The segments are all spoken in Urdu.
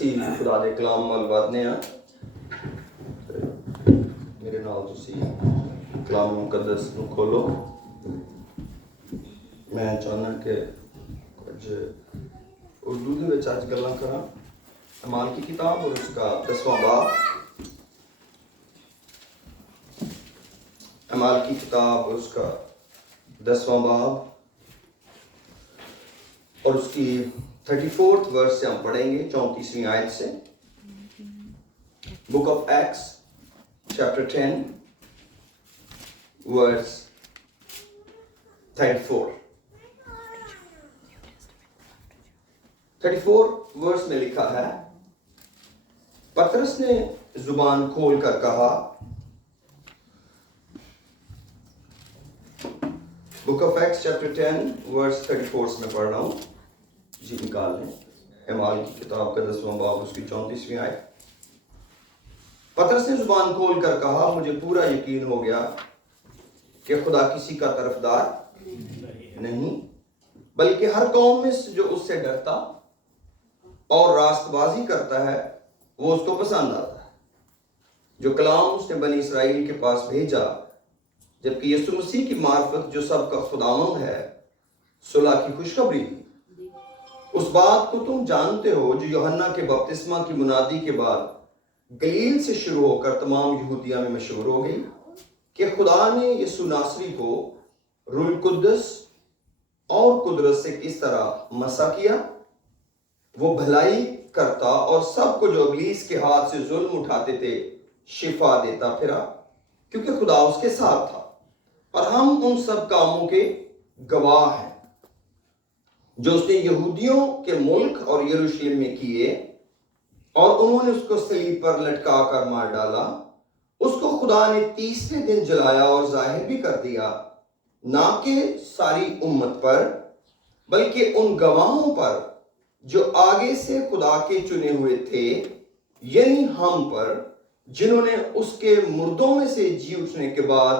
اسی خدا دے کلام مل ودنے ہیں. میرے نال تسی کلام مقدس نو کھولو. میں چاہنا کہ کچھ اردو دے وچ اج گلاں کراں. اعمال کی کتاب اور اس کا 10واں باب. اعمال کی کتاب اور اس کا 10واں باب اور اس کی 34th ورس سے ہم پڑھیں گے 34ویں آیت سے. بک آف ایکٹس چیپٹر 10 ورس 34 ورس میں لکھا ہے، پترس نے زبان کھول کر کہا. بک آف ایکٹس چیپٹر 10 ورس 34 میں پڑھ رہا ہوں. جی نکال لیں. اعمال کی کتاب کا 10واں باب اس کی 34ویں آیت. پترس نے زبان کھول کر کہا، مجھے پورا یقین ہو گیا کہ خدا کسی کا طرفدار نہیں، بلکہ ہر قوم میں جو اس سے ڈرتا اور راست بازی کرتا ہے وہ اس کو پسند آتا ہے. جو کلام اس نے بنی اسرائیل کے پاس بھیجا، جبکہ یسوع مسیح کی معرفت جو سب کا خداوند ہے، صلح کی خوشخبری. اس بات کو تم جانتے ہو جو یوحنا کے بپتسمہ کی منادی کے بعد گلیل سے شروع ہو کر تمام یہودیہ میں مشہور ہو گئی، کہ خدا نے یسوع ناصری کو روح القدس اور قدرت سے کس طرح مسح کیا. وہ بھلائی کرتا اور سب کو جو ابلیس کے ہاتھ سے ظلم اٹھاتے تھے شفا دیتا پھرا، کیونکہ خدا اس کے ساتھ تھا. اور ہم ان سب کاموں کے گواہ ہیں جو اس نے یہودیوں کے ملک اور یروشلم میں کیے، اور انہوں نے اس کو صلیب پر لٹکا کر مار ڈالا. اس کو خدا نے تیسرے دن جلایا اور ظاہر بھی کر دیا، نہ کہ ساری امت پر بلکہ ان گواہوں پر جو آگے سے خدا کے چنے ہوئے تھے، یعنی ہم پر، جنہوں نے اس کے مردوں میں سے جی اٹھنے کے بعد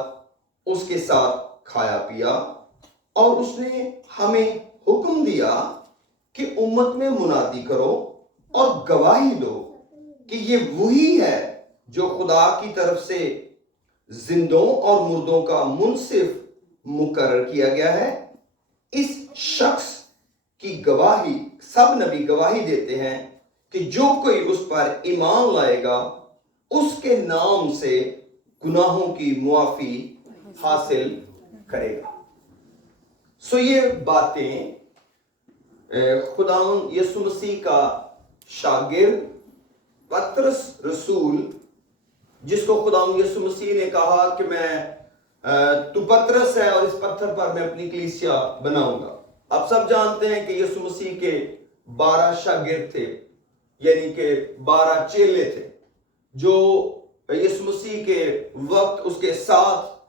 اس کے ساتھ کھایا پیا. اور اس نے ہمیں حکم دیا کہ امت میں منادی کرو اور گواہی دو کہ یہ وہی ہے جو خدا کی طرف سے زندوں اور مردوں کا منصف مقرر کیا گیا ہے. اس شخص کی گواہی سب نبی گواہی دیتے ہیں کہ جو کوئی اس پر ایمان لائے گا اس کے نام سے گناہوں کی معافی حاصل کرے گا. سو یہ باتیں خداوند یسوع مسیح کا شاگرد پترس رسول، جس کو خداوند یسوع مسیح نے کہا کہ تو پترس ہے اور اس پتھر پر میں اپنی کلیسیا بناؤں گا. آپ سب جانتے ہیں کہ یسوع مسیح کے 12 شاگرد تھے، یعنی کہ 12 چیلے تھے جو یسوع مسیح کے وقت اس کے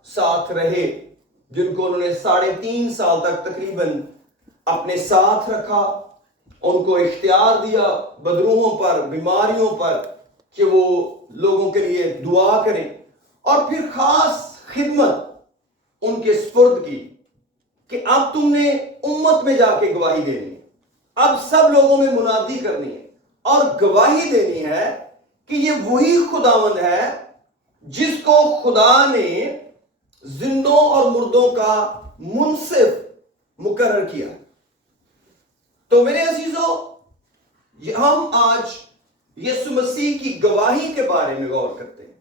ساتھ رہے، جن کو انہوں نے 3.5 سال تک تقریباً اپنے ساتھ رکھا. ان کو اختیار دیا بدروحوں پر، بیماریوں پر، کہ وہ لوگوں کے لیے دعا کریں، اور پھر خاص خدمت ان کے سپرد کی کہ اب تم نے امت میں جا کے گواہی دینی ہے، اب سب لوگوں میں منادی کرنی ہے اور گواہی دینی ہے کہ یہ وہی خداوند ہے جس کو خدا نے زندوں اور مردوں کا منصف مقرر کیا. تو میرے عزیزو، ہم آج یسوع مسیح کی گواہی کے بارے میں غور کرتے ہیں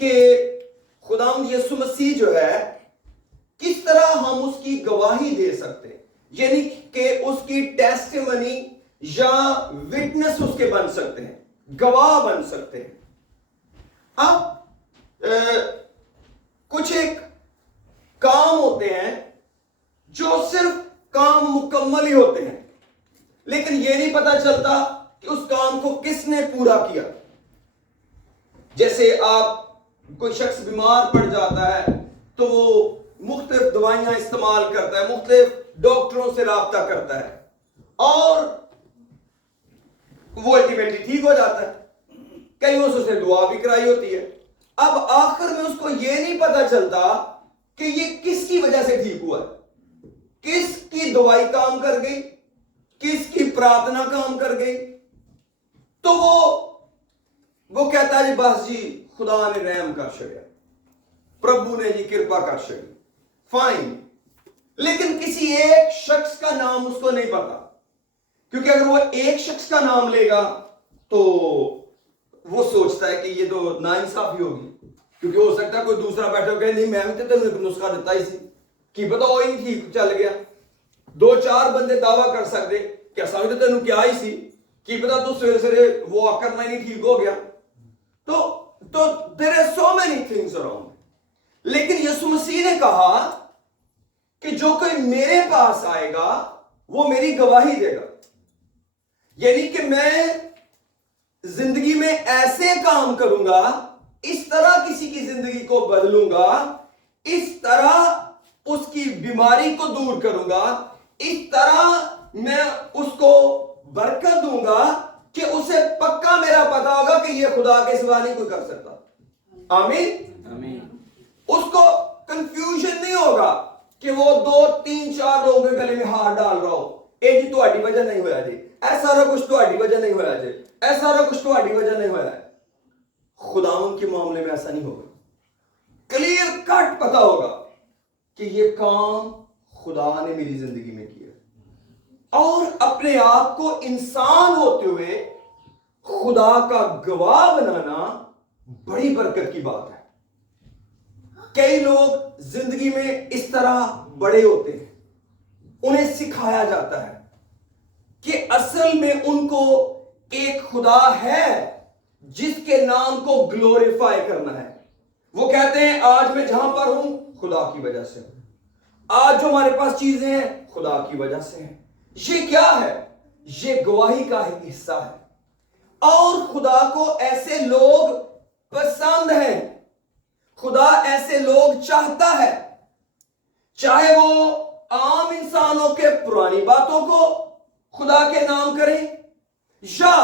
کہ خداوند یسوع مسیح جو ہے کس طرح ہم اس کی گواہی دے سکتے ہیں، یعنی کہ اس کی ٹیسٹیمنی یا وٹنس اس کے بن سکتے ہیں، گواہ بن سکتے ہیں. اب کچھ ایک کام ہوتے ہیں جو صرف کام مکمل ہی ہوتے ہیں، لیکن یہ نہیں پتا چلتا کہ اس کام کو کس نے پورا کیا. جیسے آپ کوئی شخص بیمار پڑ جاتا ہے تو وہ مختلف دوائیاں استعمال کرتا ہے، مختلف ڈاکٹروں سے رابطہ کرتا ہے، اور وہ الٹیمیٹلی ٹھیک ہو جاتا ہے. کئی سے اس نے دعا بھی کرائی ہوتی ہے. اب آخر میں اس کو یہ نہیں پتا چلتا کہ یہ کس کی وجہ سے ٹھیک ہوا ہے، کس کی دوائی کام کر گئی، کس کی پرارتھنا کام کر گئی. تو وہ کہتا ہے جی بس جی خدا نے رحم کر چھڑیا، پربھو نے جی کرپا کر چھڑی، فائن. لیکن کسی ایک شخص کا نام اس کو نہیں پتا، کیونکہ اگر وہ ایک شخص کا نام لے گا تو وہ سوچتا ہے کہ یہ تو ناانصافی ہوگی، کیونکہ ہو سکتا ہے کوئی دوسرا بیٹھا ہو کہ نہیں میں بھی تو تینوں ایک نسخہ دیتا ہی سی کی پتا وہ ہی ٹھیک چل گیا. دو چار بندے دعویٰ کر سکتے کہ ایسا تو تینوں کیا ہی سی کی پتا تو سویرے سویرے وہ کرنا ہی نہیں ٹھیک ہو گیا. تو there are so many things around. لیکن یسوع مسیح نے کہا کہ جو کوئی میرے پاس آئے گا وہ میری گواہی دے گا. یعنی کہ میں زندگی میں ایسے کام کروں گا، اس طرح کسی کی زندگی کو بدلوں گا، اس طرح اس کی بیماری کو دور کروں گا، اس طرح میں اس کو برکت دوں گا کہ اسے پکا میرا پتا ہوگا کہ یہ خدا کے سوا نہیں کوئی کر سکتا. آمین. اس کو کنفیوژن نہیں ہوگا کہ وہ 2 3 4 لوگوں کے گلے میں ہاتھ ڈال رہا ہو، اے جی تہاڈی وجہ نہیں ہویا جی، اے سارا کچھ تہاڈی وجہ نہیں ہویا جی، اے سارا کچھ تہاڈی وجہ نہیں ہویا ہے. خداوند کے معاملے میں ایسا نہیں ہوگا. کلیئر کٹ پتا ہوگا کہ یہ کام خدا نے میری زندگی میں کیا، اور اپنے آپ کو انسان ہوتے ہوئے خدا کا گواہ بنانا بڑی برکت کی بات ہے. کئی لوگ زندگی میں اس طرح بڑے ہوتے ہیں، انہیں سکھایا جاتا ہے کہ اصل میں ان کو ایک خدا ہے جس کے نام کو گلوریفائی کرنا ہے. وہ کہتے ہیں آج میں جہاں پر ہوں خدا کی وجہ سے ہوں، آج جو ہمارے پاس چیزیں ہیں خدا کی وجہ سے ہیں. یہ کیا ہے؟ یہ گواہی کا ایک حصہ ہے. اور خدا کو ایسے لوگ پسند ہیں، خدا ایسے لوگ چاہتا ہے، چاہے وہ عام انسانوں کے پرانی باتوں کو خدا کے نام کریں یا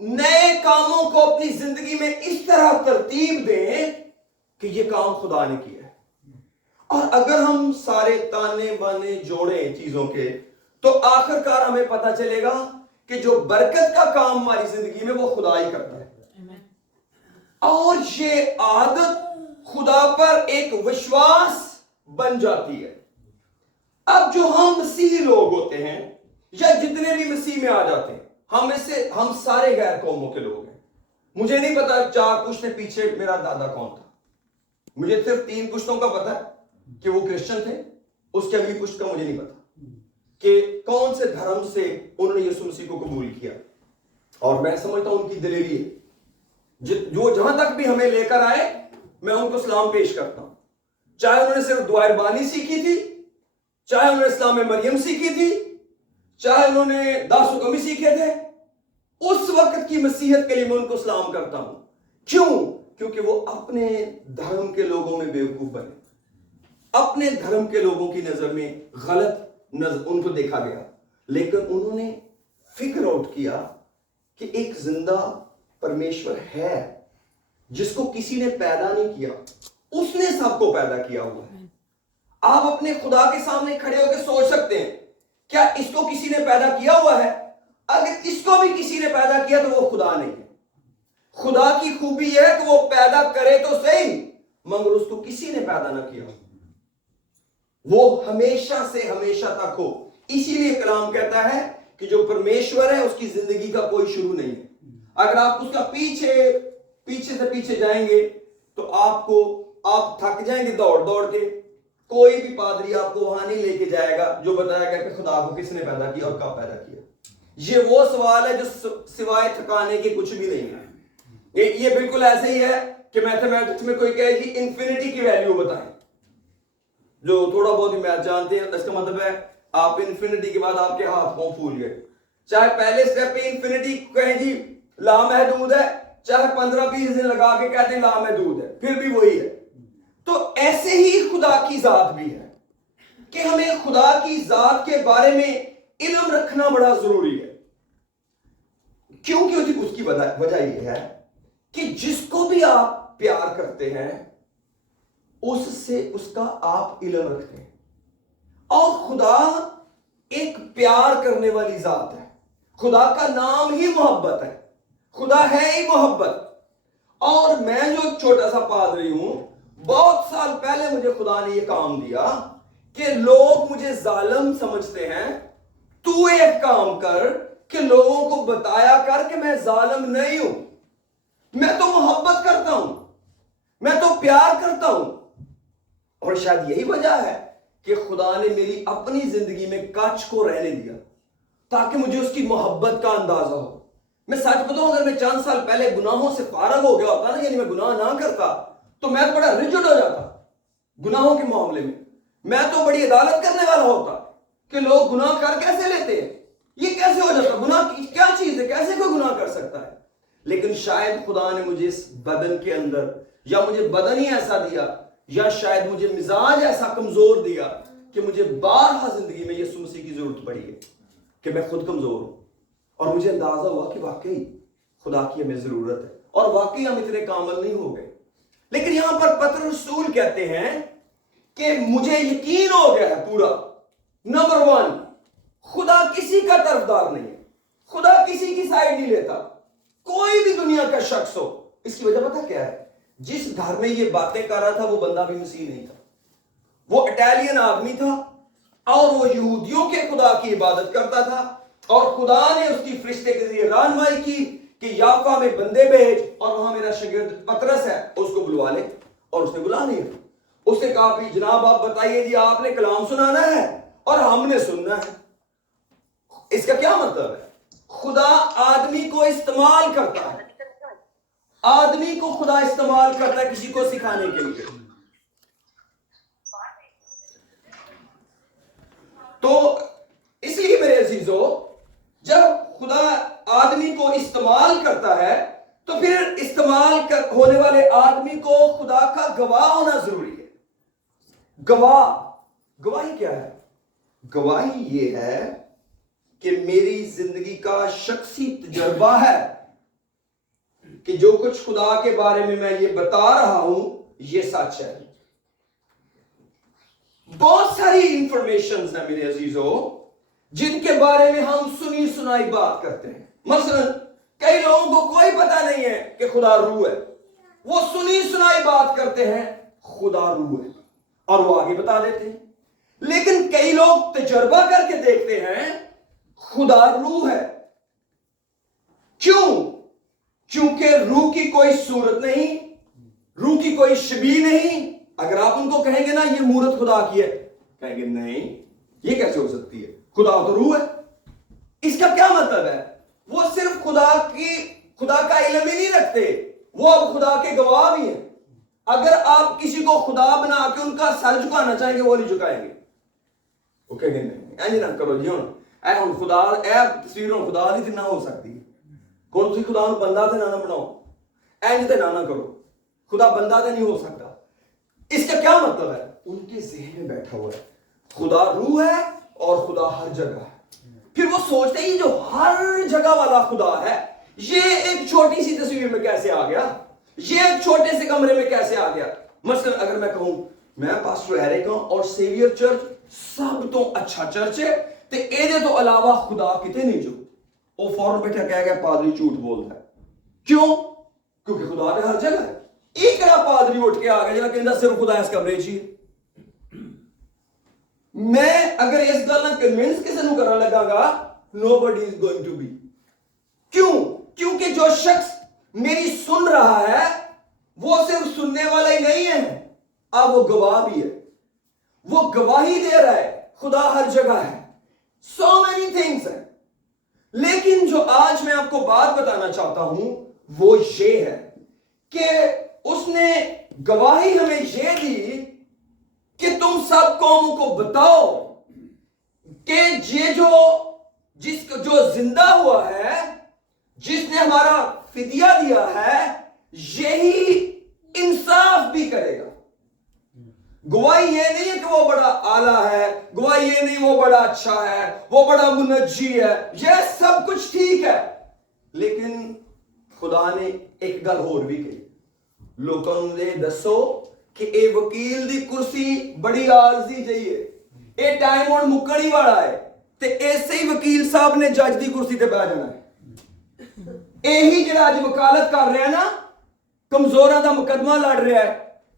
نئے کاموں کو اپنی زندگی میں اس طرح ترتیب دیں کہ یہ کام خدا نے کیا ہے. اور اگر ہم سارے تانے بانے جوڑیں چیزوں کے تو آخر کار ہمیں پتہ چلے گا کہ جو برکت کا کام ہماری زندگی میں وہ خدا ہی کرتا ہے. اور یہ عادت خدا پر ایک وشواس بن جاتی ہے. اب جو ہم مسیحی لوگ ہوتے ہیں یا جتنے بھی مسیح میں آ جاتے ہیں، ہم سارے غیر قوموں کے لوگ ہیں. مجھے نہیں پتا 4 پشتیں پیچھے میرا دادا کون تھا، مجھے صرف 3 پشتوں کا پتا ہے کہ وہ کرسچن تھے. اس کے اگلی پشت کا مجھے نہیں پتا کہ کون سے دھرم سے انہوں نے یسوع مسیح کو قبول کیا. اور میں سمجھتا ہوں ان کی دلیری ہے، جو جہاں تک بھی ہمیں لے کر آئے میں ان کو سلام پیش کرتا ہوں. چاہے انہوں نے صرف دعائے ربانی سیکھی تھی، چاہے انہوں نے اسلام مریم سیکھی تھی، چاہے انہوں نے 10 حکم ہی سیکھے تھے، اس وقت کی مسیحیت کے لیے میں ان کو سلام کرتا ہوں. کیوں؟ کیونکہ وہ اپنے دھرم کے لوگوں میں بیوقوف بنے، اپنے دھرم کے لوگوں کی نظر میں غلط ان کو دیکھا گیا، لیکن انہوں نے فکر آؤٹ کیا کہ ایک زندہ پرمیشور ہے جس کو کسی نے پیدا نہیں کیا، اس نے سب کو پیدا کیا ہوا ہے. آپ اپنے خدا کے سامنے کھڑے ہو کے سوچ سکتے ہیں کیا اس کو کسی نے پیدا کیا ہوا ہے؟ اگر اس کو بھی کسی نے پیدا کیا تو وہ خدا نہیں ہے. خدا کی خوبی یہ ہے کہ وہ پیدا کرے تو صحیح مگر اس کو کسی نے پیدا نہ کیا، وہ ہمیشہ سے ہمیشہ تک ہو. اسی لیے کلام کہتا ہے کہ جو پرمیشور ہے اس کی زندگی کا کوئی شروع نہیں ہے. اگر آپ اس کا پیچھے سے پیچھے جائیں گے تو آپ تھک جائیں گے دوڑ کے. کوئی بھی پادری آپ کو وہاں نہیں لے کے جائے گا جو بتائے گا کہ خدا کو کس نے پیدا کیا اور کب پیدا کیا. یہ وہ سوال ہے جو سوائے تھکانے کے کچھ بھی نہیں ہے. یہ بالکل ایسے ہی ہے کہ میتھمیٹکس میں کوئی کہے گی انفینٹی کی ویلیو بتائیں. جو تھوڑا بہت ہی میتھ جانتے ہیں اس کا مطلب ہے آپ انفینٹی کے بعد آپ کے ہاتھ پاؤں پھول گئے. چاہے پہلے سٹیپ پہ انفینٹی کہیں جی لامحدود ہے، چاہے 15-20 دن لگا کے کہتے ہیں لامحدود ہے، پھر بھی وہی ہے. تو ایسے ہی خدا کی ذات بھی ہے کہ ہمیں خدا کی ذات کے بارے میں علم رکھنا بڑا ضروری ہے. کیونکہ اس کی وجہ یہ ہے کہ جس کو بھی آپ پیار کرتے ہیں اس سے اس کا آپ علم رکھتے ہیں. اور خدا ایک پیار کرنے والی ذات ہے. خدا کا نام ہی محبت ہے. خدا ہے ہی محبت. اور میں جو چھوٹا سا پادری ہوں, بہت سال پہلے مجھے خدا نے یہ کام دیا کہ لوگ مجھے ظالم سمجھتے ہیں, تو ایک کام کر کہ لوگوں کو بتایا کر کہ میں ظالم نہیں ہوں, میں تو محبت کرتا ہوں, میں تو پیار کرتا ہوں. اور شاید یہی وجہ ہے کہ خدا نے میری اپنی زندگی میں کچھ کو رہنے دیا تاکہ مجھے اس کی محبت کا اندازہ ہو. میں سچ بتاؤں, اگر میں چند سال پہلے گناہوں سے فارغ ہو گیا ہوتا نا, یعنی میں گناہ نہ کرتا, تو میں بڑا ریجڈ ہو جاتا گناہوں کے معاملے میں. میں تو بڑی عدالت کرنے والا ہوتا کہ لوگ گناہ کر کیسے لیتے ہیں, یہ کیسے ہو جاتا, گناہ کیا چیز ہے, کیسے کوئی گناہ کر سکتا ہے. لیکن شاید خدا نے مجھے اس بدن کے اندر, یا مجھے بدن ہی ایسا دیا, یا شاید مجھے مزاج ایسا کمزور دیا کہ مجھے بارہا زندگی میں یسوع مسیح کی ضرورت پڑی ہے کہ میں خود کمزور ہوں, اور مجھے اندازہ ہوا کہ واقعی خدا کی ہمیں ضرورت ہے, اور واقعی ہم اتنے کامل نہیں ہو گئے. لیکن یہاں پر پترس رسول کہتے ہیں کہ مجھے یقین ہو گیا ہے پورا. نمبر 1, خدا کسی کا طرفدار نہیں ہے, خدا کسی کی سائیڈ نہیں لیتا, کوئی بھی دنیا کا شخص ہو. اس کی وجہ پتہ کیا ہے, جس گھر میں یہ باتیں کر رہا تھا وہ بندہ بھی مسیح نہیں تھا, وہ اٹیلین آدمی تھا, اور وہ یہودیوں کے خدا کی عبادت کرتا تھا, اور خدا نے اس کی فرشتے کے ذریعے رہنمائی کی کہ یافا میں بندے بھیج, اور وہاں میرا شاگرد پترس ہے اس کو بلوا لے. اور اس نے بلا لیا. اس نے کہا بھی جناب آپ بتائیے جی, آپ نے کلام سنانا ہے اور ہم نے سننا ہے. اس کا کیا مطلب ہے؟ خدا آدمی کو استعمال کرتا ہے, آدمی کو خدا استعمال کرتا ہے کسی کو سکھانے کے لیے. تو اس لیے میرے عزیزو, جب خدا آدمی کو استعمال کرتا ہے تو پھر استعمال ہونے والے آدمی کو خدا کا گواہ ہونا ضروری ہے. گواہی کیا ہے؟ گواہی یہ ہے کہ میری زندگی کا شخصی تجربہ ہے کہ جو کچھ خدا کے بارے میں یہ بتا رہا ہوں یہ سچ ہے. بہت ساری انفارمیشنز ہیں میرے عزیزو جن کے بارے میں ہم سنی سنائی بات کرتے ہیں. مثلا کئی لوگوں کو کوئی پتہ نہیں ہے کہ خدا روح ہے, وہ سنی سنائی بات کرتے ہیں خدا روح ہے, اور وہ آگے بتا دیتے ہیں. لیکن کئی لوگ تجربہ کر کے دیکھتے ہیں خدا روح ہے. کیوں؟ کیونکہ روح کی کوئی صورت نہیں, روح کی کوئی شبیہ نہیں. اگر آپ ان کو کہیں گے نا یہ مورت خدا کی ہے, کہیں گے نہیں یہ کیسے ہو سکتی ہے, خدا تو روح ہے. اس کا کیا مطلب ہے؟ وہ صرف خدا کا علم ہی نہیں رکھتے, وہ اب خدا کے گواہ بھی ہیں. اگر آپ کسی کو خدا بنا کے ان کا سر جھکانا چاہیں گے وہ نہیں جھکائیں گے, وہ کہیں گے نہیں ایسے نہ کرو جی, ہوں خدا تصویروں خدا نہیں نہ ہو سکتی, کون سی خدا بندہ تے نہ بناؤ, اینج تے نہ کرو, خدا بندہ تے نہیں ہو سکتا. اس کا کیا مطلب ہے؟ ان کے ذہن میں بیٹھا ہوا ہے خدا روح ہے اور خدا ہر جگہ ہے. پھر وہ سوچتے ہیں جو ہر جگہ والا خدا ہے یہ ایک چھوٹی سی تصویر میں کیسے آ گیا, یہ ایک چھوٹے سے کمرے میں کیسے آ گیا. مثلا اگر میں کہوں میں پاسٹر ایرک ہوں اور سیویئر چرچ سب تو اچھا چرچ ہے تے ایدے تو علاوہ خدا کتے نہیں جو, وہ فوراں بیٹھا کہہ گیا پادری جھوٹ بولتا ہے. کیوں؟ کیونکہ خدا تو ہر جگہ ہے. ایک پادری اٹھ کے آ گیا جہاں کہندا صرف خدا اس کمرے چ. میں اگر اس گل نہ کنونس کسی نو کرن لگا گا nobody is going to be. کیوں؟ کیونکہ جو شخص میری سن رہا ہے وہ صرف سننے والا ہی نہیں ہے, اب وہ گواہ بھی ہے, وہ گواہی دے رہا ہے خدا ہر جگہ ہے. so many things ہیں. لیکن جو آج میں آپ کو بات بتانا چاہتا ہوں وہ یہ ہے کہ اس نے گواہی ہمیں یہ دی کہ تم سب قوموں کو بتاؤ کہ یہ جو زندہ ہوا ہے, جس نے ہمارا فدیہ دیا ہے, یہی انصاف بھی کرے گا. گواہی یہ نہیں ہے کہ وہ بڑا اعلیٰ ہے, گواہی یہ نہیں وہ بڑا اچھا ہے, وہ بڑا منجی ہے, یہ سب کچھ ٹھیک ہے. لیکن خدا نے ایک گل اور بھی کہی, لوکاں دے دسو کہ اے وکیل دی کرسی بڑی عارضی جئی ہے, اے ٹائم ہن مکن ہی والا ہے, تے ایسے ہی وکیل صاحب نے جج دی کرسی تے بیٹھ جانا ہے. ਇਹੀ ਜਿਹੜਾ ਅੱਜ ਵਕਾਲਤ ਕਰ ਰਿਹਾ ਨਾ, ਕਮਜ਼ੋਰਾਂ ਦਾ ਮੁਕੱਦਮਾ ਲੜ ਰਿਹਾ ਹੈ,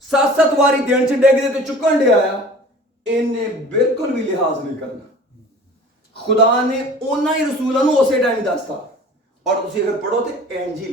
7-7 ਵਾਰੀ ਦਿਨ ਚ ਡਿੱਗਦੇ ਤੇ ਚੁੱਕਣ ਡਿਆ ਆ, ਇਹਨੇ ਬਿਲਕੁਲ ਵੀ ਲਿਹਾਜ਼ ਨਹੀਂ ਕਰਨਾ। ਖੁਦਾ ਨੇ ਉਹਨਾਂ ਹੀ ਰਸੂਲਾਂ ਨੂੰ ਉਸੇ ਟਾਈਮ ਦੱਸਤਾ। ਔਰ ਤੁਸੀਂ ਅਗਰ ਪੜੋ ਤੇ ਇੰਜ ਹੀ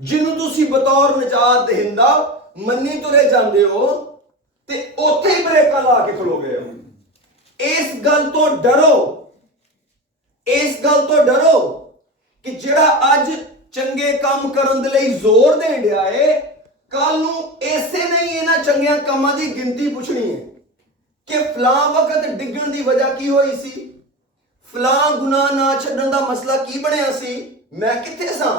ਜਿਹਨੂੰ ਤੁਸੀਂ ਬਤੌਰ ਨਜਾਤ ਦਹਿੰਦਾ ਮੰਨੀ ਤੁਰੇ ਜਾਂਦੇ ਹੋ ਤੇ ਉੱਥੇ ਹੀ ਬ੍ਰੇਕਾਂ ਲਾ ਕੇ ਖਲੋ ਗਏ ਹੋ। ਇਸ ਗੱਲ ਤੋਂ ਡਰੋ, ਇਸ ਗੱਲ ਤੋਂ ਡਰੋ ਕਿ ਜਿਹੜਾ ਅੱਜ ਚੰਗੇ ਕੰਮ ਕਰਨ ਦੇ ਲਈ ਜ਼ੋਰ ਦੇਣ ਡਿਆ ਏ, ਕੱਲ ਨੂੰ ਐਸੇ ਨਹੀਂ ਇਹਨਾਂ ਚੰਗਿਆਂ ਕੰਮਾਂ ਦੀ ਗਿਣਤੀ ਪੁੱਛਣੀ ਹੈ ਕਿ ਫਲਾਂ ਵਕਤ ਡਿੱਗਣ ਦੀ ਵਜ੍ਹਾ ਕੀ ਹੋਈ ਸੀ, ਫਲਾਂ ਗੁਨਾਹ ਨਾ ਛੱਡਣ ਦਾ ਮਸਲਾ ਕੀ ਬਣਿਆ ਸੀ, ਮੈਂ ਕਿੱਥੇ ਸਾਂ,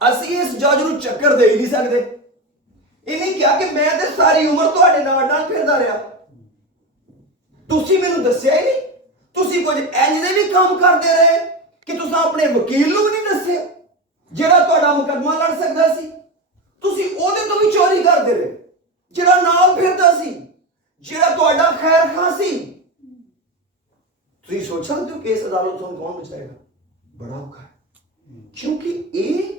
ਅਸੀਂ ਇਸ ਜੱਜ ਨੂੰ ਚੱਕਰ ਦੇ ਹੀ ਨਹੀਂ ਸਕਦੇ। ਇਹਨੇ ਕਿਹਾ ਕਿ ਮੈਂ ਤੇ ਸਾਰੀ ਉਮਰ ਤੁਹਾਡੇ ਨਾਲ ਨਾਲ ਫਿਰਦਾ ਰਿਹਾ, ਤੁਸੀਂ ਮੈਨੂੰ ਦੱਸਿਆ ਹੀ ਨਹੀਂ। ਤੁਸੀਂ ਕੁਝ ਇੰਜ ਦੇ ਵੀ ਕੰਮ ਕਰਦੇ ਰਹੇ ਕਿ ਤੁਸੀਂ ਆਪਣੇ ਵਕੀਲ ਨੂੰ ਵੀ ਨਹੀਂ ਦੱਸਿਆ ਜਿਹੜਾ ਤੁਹਾਡਾ ਮੁਕੱਦਮਾ ਲੜ ਸਕਦਾ ਸੀ। ਤੁਸੀਂ ਉਹਦੇ ਤੋਂ ਵੀ ਚੋਰੀ ਕਰਦੇ ਰਹੇ ਜਿਹੜਾ ਨਾਲ ਫਿਰਦਾ ਸੀ, ਜਿਹੜਾ ਤੁਹਾਡਾ ਖੈਰ ਖਾਂ ਸੀ। ਤੁਸੀਂ ਸੋਚ ਸਕਦੇ ਹੋ ਕਿ ਇਸ ਅਦਾਲਤ ਤੋਂ ਕੌਣ ਬਚਾਏਗਾ? ਬੜਾ ਔਖਾ ਹੈ, ਕਿਉਂਕਿ ਇਹ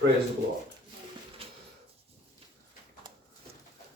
Praise the Lord।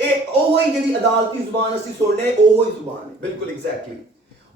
ਇਹ ਉਹ ਹੀ ਜਿਹੜੀ ਅਦਾਲਤੀ ਜ਼ੁਬਾਨ ਅਸੀਂ ਸੁਣਨੇ ਉਹ ਹੀ ਜ਼ੁਬਾਨ ਹੈ ਬਿਲਕੁਲ ਐਗਜ਼ੈਕਟਲੀ।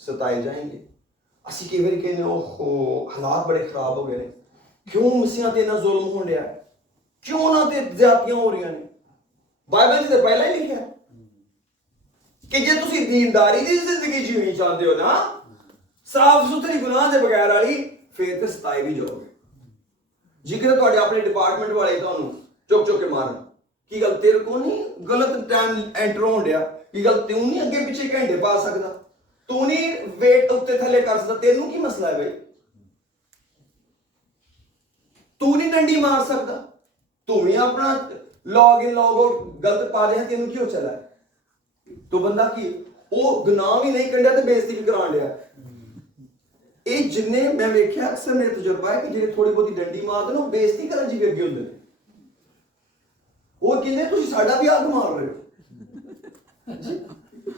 ਸਤਾਏ ਜਾਣਗੇ। ਅਸੀਂ ਕਈ ਵਾਰੀ ਕਹਿੰਦੇ ਓਹੋ ਹਾਲਾਤ ਬੜੇ ਖਰਾਬ ਹੋ ਗਏ ਨੇ, ਕਿਉਂ ਮਸੀਹਾਂ ਤੇ ਇੰਨਾ ਜ਼ੁਲਮ ਹੋਣ ਡਿਆ, ਕਿਉਂ ਉਹਨਾਂ ਤੇ ਜ਼ਿਆਦਤੀਆਂ ਹੋ ਰਹੀਆਂ ਨੇ। ਬਾਈਬਲ 'ਚ ਤਾਂ ਪਹਿਲਾਂ ਹੀ ਲਿਖਿਆ ਕਿ ਜੇ ਤੁਸੀਂ ਦੀਨਦਾਰੀ ਦੀ ਜ਼ਿੰਦਗੀ ਜੀਣੀ ਚਾਹੁੰਦੇ ਹੋ ਨਾ, ਸਾਫ਼ ਸੁਥਰੀ ਗੁਨਾਹ ਦੇ ਬਗੈਰ ਵਾਲੀ, ਫੇਰ ਤੇ ਸਤਾਏ ਵੀ ਜਾਓਗੇ। ਜੇਕਰ ਤੁਹਾਡੇ ਆਪਣੇ ਡਿਪਾਰਟਮੈਂਟ ਵਾਲੇ ਤੁਹਾਨੂੰ ਚੁੱਕ ਚੁੱਕ ਕੇ ਮਾਰਨ, ਕੀ ਗੱਲ ਤੇਰੇ ਕੋ ਨਹੀਂ ਗਲਤ ਟਾਈਮ ਐਂਟਰ ਹੋਣ ਡਿਆ, ਕੀ ਗੱਲ ਤੂੰ ਨਹੀਂ ਅੱਗੇ ਪਿੱਛੇ ਘੰਟੇ ਪਾ ਸਕਦਾ, ਤੂੰ ਨਹੀਂ ਵੇਟ ਉੱਤੇ ਥੱਲੇ ਕਰ ਸਕਦਾ, ਤੈਨੂੰ ਕੀ ਮਸਲਾ ਹੈ ਬਈ, ਤੂੰ ਨਹੀਂ ਡੰਡੀ ਮਾਰ ਸਕਦਾ, ਤੂੰ ਵੀ ਆਪਣਾ ਲੌਗ ਇਨ ਲੌਗ ਆਊਟ ਗਲਤ ਪਾ ਰਿਹਾ, ਤੈਨੂੰ ਕਿਉਂ ਚਲਾ ਹੈ? ਤੂੰ ਬੰਦਾ ਕੀ ਉਹ ਗੁਨਾਹ ਵੀ ਨਹੀਂ ਕੱਢਿਆ ਤੇ ਬੇਇੱਜ਼ਤੀ ਵੀ ਕਰਾਉਣ ਡਿਆ। ਇਹ ਜਿੰਨੇ ਮੈਂ ਵੇਖਿਆ ਅਕਸਰ ਮੇਰੇ ਤਜਰਬਾ ਹੈ ਕਿ ਜਿਹੜੇ ਥੋੜੀ ਬਹੁਤੀ ਡੰਡੀ ਮਾਰਦੇ ਨੇ ਉਹ ਬੇਇੱਜ਼ਤੀ ਕਰਨ ਜੀ ਵੀ ਅੱਗੇ ਹੁੰਦੇ ਨੇ। ਉਹ ਕਹਿੰਦੇ ਤੁਸੀਂ ਸਾਡਾ ਵੀ ਹੱਥ ਮਾਰ ਰਹੇ ਹੋ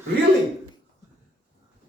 ਰੀਅਲੀ।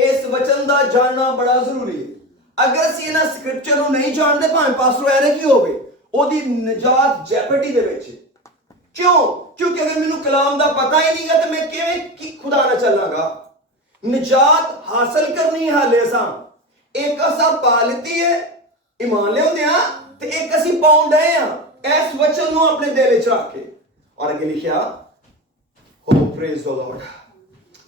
ਇਸ ਵਚਨ ਦਾ ਜਾਣਨਾ ਬੜਾ ਜ਼ਰੂਰੀ ਹੈ। ਅਗਰ ਅਸੀਂ ਇਹਨਾਂ ਸਕ੍ਰਿਪਚਰ ਨੂੰ ਨਹੀਂ ਜਾਣਦੇ, ਭਾਵੇਂ ਪਾਸਟਰ ਐਰੇ ਕੀ ਹੋਵੇ, ਉਹਦੀ ਨਿਜਾਤ ਜੈਪਟੀ ਦੇ ਵਿੱਚ। ਕਿਉਂ? ਕਿਉਂਕਿ ਅਗਰ ਮੈਨੂੰ ਕਲਾਮ ਦਾ ਪਤਾ ਹੀ ਨਹੀਂਗਾ ਤੇ ਮੈਂ ਕਿਵੇਂ ਖੁਦਾ ਨਾਲ ਚੱਲਾਂਗਾ। ਨਿਜਾਤ ਹਾਸਲ ਕਰਨੀ ਹਾਲੇ ਸਾਂ ਇੱਕ ਅਸਾਂ ਪਾ ਲਿੱਤੀ ਹੈ, ਈਮਾਨ ਲਿਆਉਂਦੇ ਆ, ਤੇ ਇੱਕ ਅਸੀਂ ਪਾਉਣ ਡਏ ਆ ਇਸ ਵਚਨ ਨੂੰ ਆਪਣੇ ਦਿਲ ਵਿੱਚ ਰੱਖ ਕੇ। ਔਰ ਅੱਗੇ ਲਿਖਿਆ ਹੋ ਪ੍ਰੇਜ਼ ਦ ਲਾਰਡ,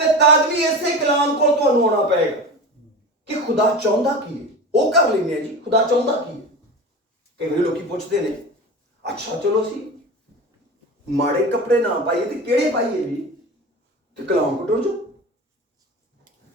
ਤੇ ਤਦ ਵੀ ਇਸੇ ਕਲਾਮ ਕੋਲ ਤੁਹਾਨੂੰ ਆਉਣਾ ਪਏਗਾ ਕਿ ਖੁਦਾ ਚਾਹੁੰਦਾ ਕੀ ਹੈ। ਉਹ ਕਰ ਲੈਂਦੇ ਆ ਜੀ, ਖੁਦਾ ਚਾਹੁੰਦਾ ਕੀ ਹੈ। ਕਈ ਵਾਰੀ ਲੋਕੀ ਪੁੱਛਦੇ ਨੇ, ਅੱਛਾ ਚਲੋ ਅਸੀਂ ਮਾੜੇ ਕੱਪੜੇ ਨਾ ਪਾਈਏ ਤੇ ਕਿਹੜੇ ਪਾਈਏ ਜੀ? ਤੇ ਕਲਾਮ ਕੋਲ ਟੁਰ ਜਾਓ।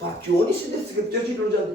ਪਰ ਕਿਉਂ ਨਹੀਂ ਸਿੱਧੇ ਸਕ੍ਰਿਪਚਰ 'ਚ ਹੀ ਟੁਰ ਜਾਂਦੇ,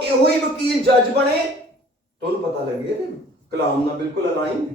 ਇਹੋ ਹੀ ਵਕੀਲ ਜੱਜ ਬਣੇ ਤੁਹਾਨੂੰ ਪਤਾ ਲੱਗੇ ਤੇ ਕਲਾਮ ਨਾਲ ਬਿਲਕੁਲ ਅਲਾਈਨ ਹੈ।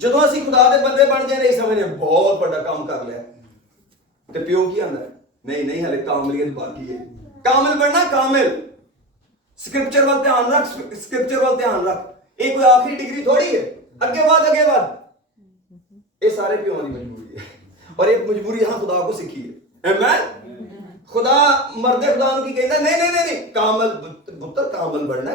ਜਦੋਂ ਅਸੀਂ ਖੁਦਾ ਦੇ ਬੰਦੇ ਬਣ ਜਾਂਦੇ ਇਸ ਸਮੇਂ ਨੇ ਬਹੁਤ ਵੱਡਾ ਕੰਮ ਕਰ ਲਿਆ, ਤੇ ਪਿਓ ਕੀ ਆਂਦਾ, ਨਹੀਂ ਹਲੇ ਕਾਮਲੀਅਤ ਬਾਕੀ ਹੈ। ਕਾਮਿਲ ਬਣਨਾ, ਕਾਮਿਲ। ਸਕ੍ਰਿਪਚਰ ਵੱਲ ਧਿਆਨ ਰੱਖ, ਸਕ੍ਰਿਪਚਰ ਵੱਲ ਧਿਆਨ ਰੱਖ। ਇਹ ਕੋਈ ਆਖਰੀ ਡਿਗਰੀ ਥੋੜੀ ਹੈ। ਅੱਗੇ ਵੱਧ। ਇਹ ਸਾਰੇ ਪਿਓਾਂ ਦੀ ਮਜਬੂਰੀ ਹੈ, ਔਰ ਇਹ ਮਜਬੂਰੀ ਹਾਂ ਖੁਦਾ ਕੋ ਸਿੱਖੀ ਹੈ। ਆਮੀਨ। ਖੁਦਾ ਮਰਦੇ ਖੁਦਾ ਨੂੰ ਕੀ ਕਹਿੰਦਾ, ਨਹੀਂ ਕਾਮਿਲ ਪੁੱਤਰ, ਕਾਮਿਲ ਬਣਨਾ,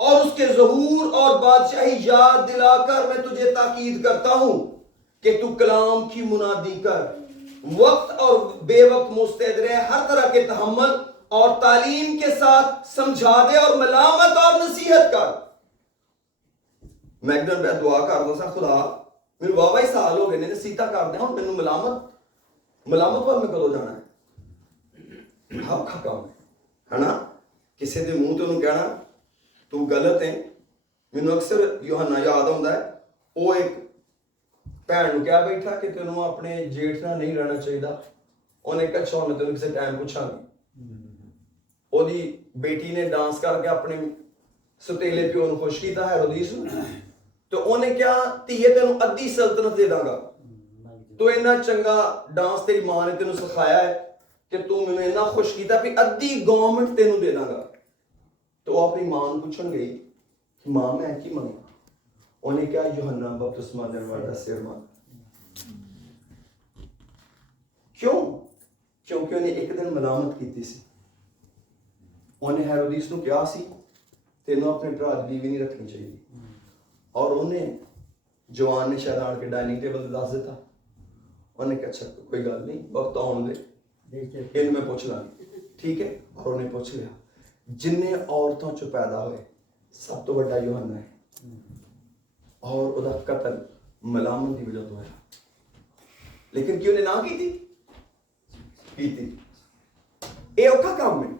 اور اس کے ظہور اور بادشاہی یاد دلا کر میں تجھے تاکید کرتا ہوں کہ تو کلام کی منادی کر، وقت اور بے وقت مستعد رہے، ہر طرح کے تحمل اور تعلیم کے ساتھ سمجھا دے اور ملامت اور نصیحت کر۔ میں ایک دن بیعت دعا کرتا سا، خدا میرے بابا ہی سال ہو گئے نے نصیحتاں کردے ہوں، مینوں ملامت پر میں کدوں جانا ہے؟ حق کا کام ہے نا، کسی دے منہ تو کہنا تو غلط ہے۔ مینوں اکثر یوحنا یاد آتا ہے، وہ ایک بھن نوں کہہ بیٹھا کہ تینوں اپنے جیٹھ نال نہیں رہنا چاہیے، انہیں کہا اچھا میں تینوں کسی ٹائم پوچھاں گی۔ وہ دی بیٹی نے ڈانس کر کے اپنے ستیلے پیو نوں خوش کیتا ہے ہیرودیس نوں، تو انہیں کیا تیے تینوں ادھی سلطنت دے داں گا، تو اتنا چنگا ڈانس تیری ماں نے تینوں سکھایا ہے کہ تو میں اتنا خوش کیتا پھر ادھی گورنمنٹ تینوں دے داں گا۔ تو وہ اپنی ماں کو پوچھن گئی کہ ماں میں کی منگا؟ انہیں کیا یوحنا بپتسمہ دینے والا سر مانگ۔ کیوں؟ کیونکہ انہیں ایک دن ملامت کیتی سی، انہیں ہیرودیس نو کیا سی تینوں اپنے بھرا دی بیوی نہیں رکھنی چاہیے، اور انہیں جوان نے شاید آن کے ڈائننگ ٹیبل دس دیتا، انہیں کہا اچھا کوئی گل نہیں وقت آن دے ان میں پوچھ لاں گی، ٹھیک ہے۔ اور انہیں پوچھ لیا، جنہیں عورتوں چو پیدا ہوئے سب تو بڑا یوحنا ہے، اور وہ قتل ملامت کی وجہ تو ہے، لیکن کیوں نے نہ کی تھی؟ یہ اوکھا کام ہے،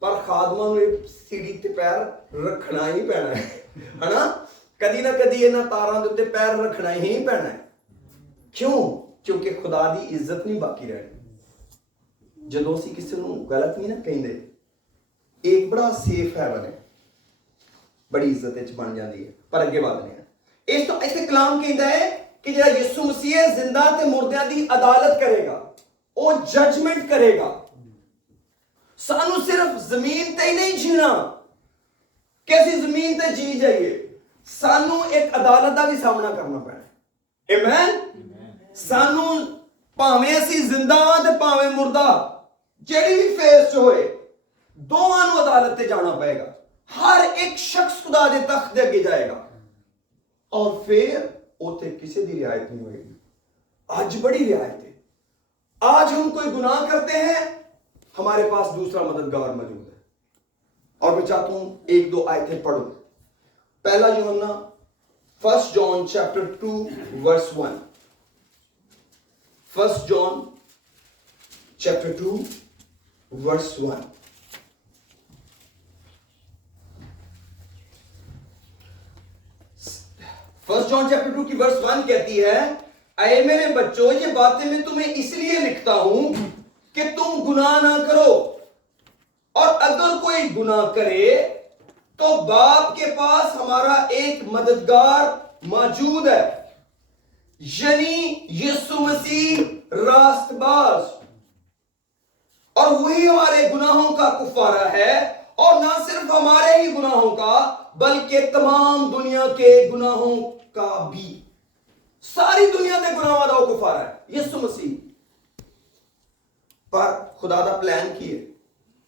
پر خادمہ نو سیڑھی تے پیر رکھنا ہی پینا ہے نا، کدی نہ کدی انہاں تاراں دے تے پیر رکھنا ہی پینا ہے۔ کیوں؟ کیونکہ خدا دی عزت نہیں باقی رہنی۔ جدوں اسی کسی نو غلط نہیں نہ کہندے، ایک بڑا سیف ہے بنے، بڑی عزت وچ بن جاندی ہے۔ پر اگے ودنے ہیں، اس تو ایسے کلام کہندا ہے کہ جڑا یسوع مسیح زندہ تے مردیاں دی عدالت کرے گا، وہ ججمنٹ کرے گا۔ سانو صرف زمین تے ہی نہیں جینا، کیسی زمین تے جی جائیے، سانو ایک عدالت دا بھی سامنا کرنا پینا۔ ایمین۔ سانو پاویں اسی زندہ ہاں تے پاویں مردہ، جیڑی بھی فیس ہوئے دونوں نو عدالت تے جانا پائے گا۔ ہر ایک شخص خدا دے تخت دے اگے جائے گا، اور پھر اوتے کسی دی رعایت نہیں ہوئے گی۔ آج بڑی رعایت ہے، آج ہم کوئی گناہ کرتے ہیں ہمارے پاس دوسرا مددگار موجود ہے۔ اور میں چاہتا ہوں ایک دو آیتیں پڑھوں۔ پہلا یوحنا 1 John chapter 2 verse 1۔ 1 John chapter 2 verse 1۔ First John chapter 2 کی ورس 1 کہتی ہے، اے میرے بچوں یہ باتیں میں تمہیں اس لیے لکھتا ہوں کہ تم گناہ نہ کرو، اور اگر کوئی گناہ کرے تو باپ کے پاس ہمارا ایک مددگار موجود ہے، یعنی یسوع مسیح راست باز، اور وہی ہمارے گناہوں کا کفارہ ہے، اور نہ صرف ہمارے ہی گناہوں کا بلکہ تمام دنیا کے گناہوں کا بھی۔ ساری دنیا کے گناہوں کا کفارہ ہے یسوع مسیح۔ پر خدا دا پلان کی ہے،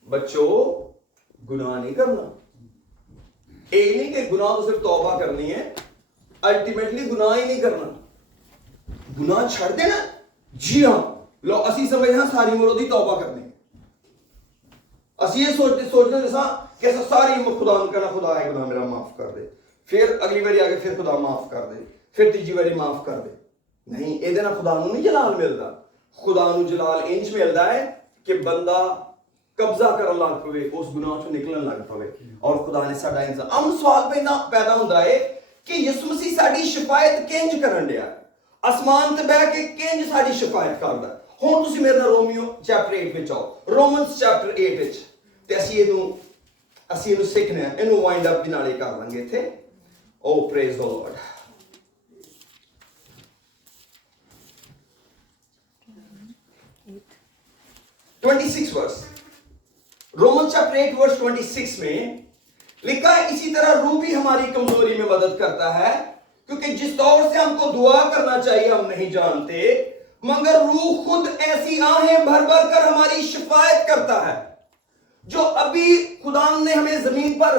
بچوں گناہ نہیں کرنا۔ یہ نہیں کہ گناہ تو صرف توبہ کرنی ہے، الٹیمیٹلی گناہ ہی نہیں کرنا، گناہ چھڑ دینا۔ جی ہاں، لو اسی سمجھنا ساری عمر دی توبہ کرنی، اسی یہ سوچنا جیسا کہ ساری عمر خدا نے کہنا خدا ہے گناہ میرا معاف کر دے، پھر اگلی باری آگے پھر خدا معاف کر دے، پھر تیجی باری معاف کر دے۔ نہیں، یہ دینا خدا نو نہیں جلال ملتا۔ خدا نو جلال انج ملتا ہے کہ بندہ قبضہ کرن لگ پوے، اس گناہ چوں نکلن لگ پوے، اور خدا نے ساڈا انتظام۔ ہم سوال پیدا ہوندا ہے کہ یسوع مسیح ساڈی شفاعت کنج کرن دیا، آسمان تے بیٹھ کے کنج ساڈی شفاعت کردا۔ ہن تسی میرے نال رومیو چیپٹر 8 وچ آؤ، رومنس چیپٹر 8 وچ، تے اسی اینو سیکھنا ہے، اینو وائنڈ اپ بھی نالے کر لیں گے ایتھے۔ او پریز دی لارڈ۔ رومن چیپٹر 8 ورس 26 میں لکھا ہے، اسی طرح روح بھی ہماری کمزوری میں مدد کرتا ہے، کیونکہ جس طور سے ہم کو دعا کرنا چاہیے ہم نہیں جانتے، مگر روح خود ایسی آہیں بھر بھر کر ہماری شفاعت کرتا ہے۔ جو ابھی خدا نے ہمیں زمین پر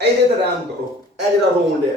ਇਹਦੇ ਤੇ ਰਹਿਮ ਕਰੋ, ਇਹ ਜਿਹੜਾ ਰੋਣ ਡਿਆ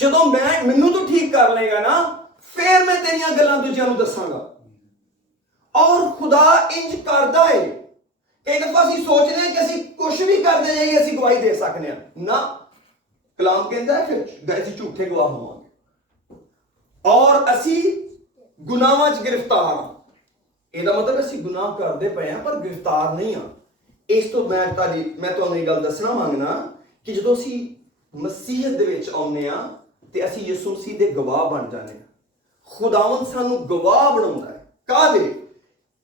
ਜਦੋਂ ਮੈਨੂੰ ਤੂੰ ਠੀਕ ਕਰ ਲੇਗਾ ਨਾ, ਫਿਰ ਮੈਂ ਤੇਰੀਆਂ ਗੱਲਾਂ ਦੂਜਿਆਂ ਨੂੰ ਦੱਸਾਂਗਾ। ਔਰ ਖੁਦਾ ਇੰਜ ਕਰਦਾ ਏ। ਕਈ ਦਫਾ ਅਸੀਂ ਸੋਚਦੇ ਹਾਂ ਕਿ ਅਸੀਂ ਕੁਝ ਵੀ ਕਰਦੇ ਜਾਈਏ ਅਸੀਂ ਗਵਾਹੀ ਦੇ ਸਕਦੇ ਹਾਂ। ਨਾ, ਕਲਾਮ ਕਹਿੰਦਾ ਫਿਰ ਅਸੀਂ ਝੂਠੇ ਗਵਾਹ ਹੋਵਾਂਗੇ ਔਰ ਅਸੀਂ ਗੁਨਾਹਾਂ 'ਚ ਗ੍ਰਿਫਤਾਰ ਹਾਂ। ਇਹਦਾ ਮਤਲਬ ਅਸੀਂ ਗੁਨਾਹ ਕਰਦੇ ਪਏ ਹਾਂ ਪਰ ਗ੍ਰਿਫਤਾਰ ਨਹੀਂ ਹਾਂ। ਇਸ ਤੋਂ ਮੈਂ ਤੁਹਾਨੂੰ ਇਹ ਗੱਲ ਦੱਸਣਾ ਮੰਗਣਾ ਕਿ ਜਦੋਂ ਅਸੀਂ ਮਸੀਹਤ ਦੇ ਵਿੱਚ ਆਉਂਦੇ ਹਾਂ ਤੇ ਅਸੀਂ ਯਿਸੂ ਮਸੀਹ ਦੇ ਗਵਾਹ ਬਣ ਜਾਂਦੇ ਹਾਂ। ਖੁਦਾਵੰਦ ਸਾਨੂੰ ਗਵਾਹ ਬਣਾਉਂਦਾ ਹੈ। ਕਾਹਦੇ?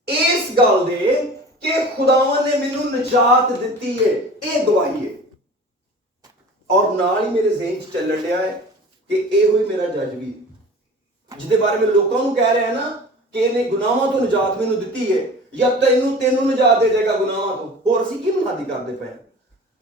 ਇਸ ਗੱਲ ਦੇ ਕਿ ਖੁਦਾਵੰਦ ਨੇ ਮੈਨੂੰ ਨਜਾਤ ਦਿੱਤੀ ਹੈ, ਇਹ ਗਵਾਹੀ ਹੈ। ਔਰ ਨਾਲ ਹੀ ਮੇਰੇ ਜ਼ਿਹਨ 'ਚ ਚੱਲਣ ਡਿਆ ਹੈ ਕਿ ਇਹੋ ਹੀ ਮੇਰਾ ਜੱਜ ਵੀ, ਜਿਹਦੇ ਬਾਰੇ ਮੈਂ ਲੋਕਾਂ ਨੂੰ ਕਹਿ ਰਿਹਾ ਨਾ ਕਿ ਇਹਨੇ ਗੁਨਾਹਾਂ ਤੋਂ ਨਜਾਤ ਮੈਨੂੰ ਦਿੱਤੀ ਹੈ ਜਾਂ ਤੈਨੂੰ ਨਜਾਤ ਦੇ ਦੇਗਾ ਗੁਨਾਹਾਂ ਤੋਂ। ਹੋਰ ਅਸੀਂ ਕੀ ਮੁਨਾਦੀ ਕਰਦੇ ਪਏ?